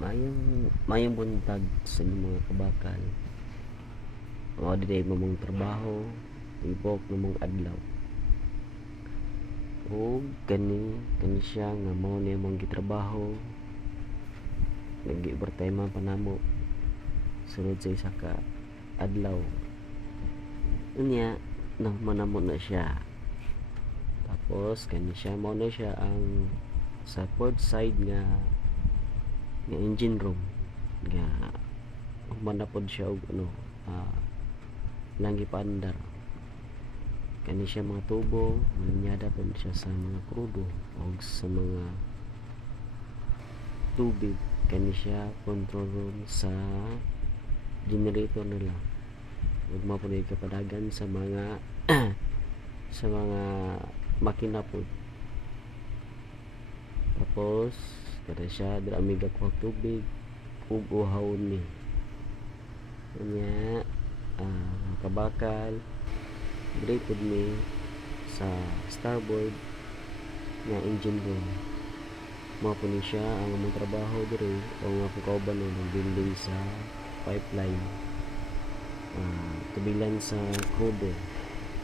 Mayong buntag sa inyong mga kabakal. Mao dinay mamong trabaho, tibok namong adlaw. O kani siya nga mao ni among gitrabaho. Nag-overtime man panamo sunod sa isa ka adlaw. Unya manamo na siya. Tapos kani siya mao na siya ang sa port side nga engine room nga manapod siya og langgi paandar. Kani siya mga tubo manyada po siya sa mga krudo o sa mga tubig. Kani siya control room sa generator nila ug mao po kapadagan sa mga sa mga makina po. Tapos kada siya dira amiga kuha tubig ug uhawon ni kanya kabakal diri pud ni sa starboard nga engine room. Mao po ni siya ang among trabaho diri o nga kauban ng building sa pipeline tubilan sa crudo.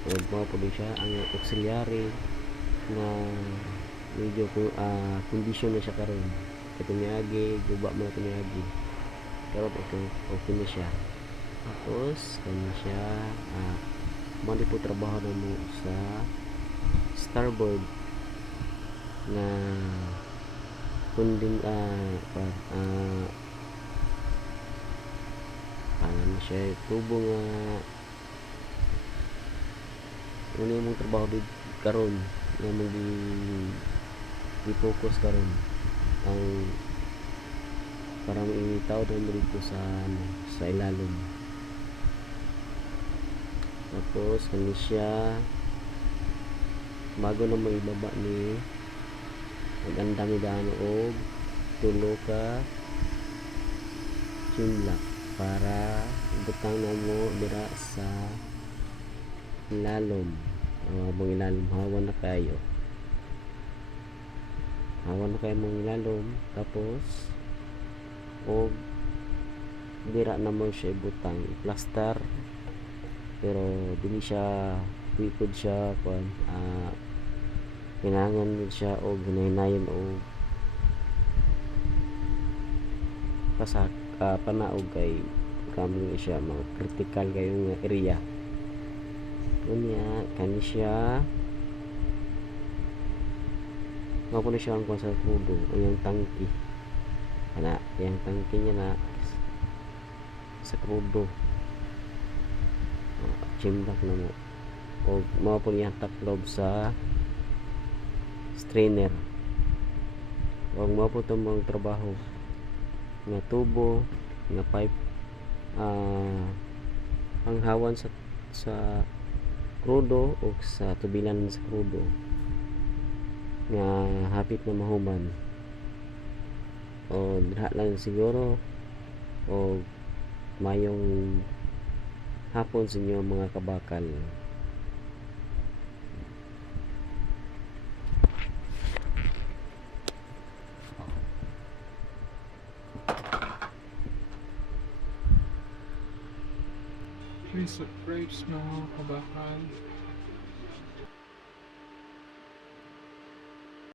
Ug mao po ni siya ang auxiliary na medyo kondisyon na siya karon katunyagi guba man katunyagi pero okay na siya. Tapos kanya siya mali po trabaho na mo sa starboard na kunding paano siya tubo nga ano yung trabaho dito karon nga mong i-focus karon ang parang itaw na dito sa ilalim. Tapos kani siya bago na mo ibaba ni magandang idaan og tulo ka chinlock para butang na mo dira sa ilalom. Mong ilalom hawan na kayo mong ilalom. Tapos og dira na mo siya ibutang plaster pero dili siya wikod siya kailangan din siya og hinahinayon og pasak panaog kay kamo siya mga critical kayong area. Unya kani siya mao po na siya ang sa crudo o yung tangki yung tangki niya na sa crudo chimlock na mo o mao po niya taklob sa strainer o mao po itong mga trabaho nga tubo nga pipe ang hawan sa crudo o sa tubilan sa crudo nga hapit na mahuman o dira lang siguro o mayong hapon sa inyo mga kabakal. Please subscribe mga kabakal.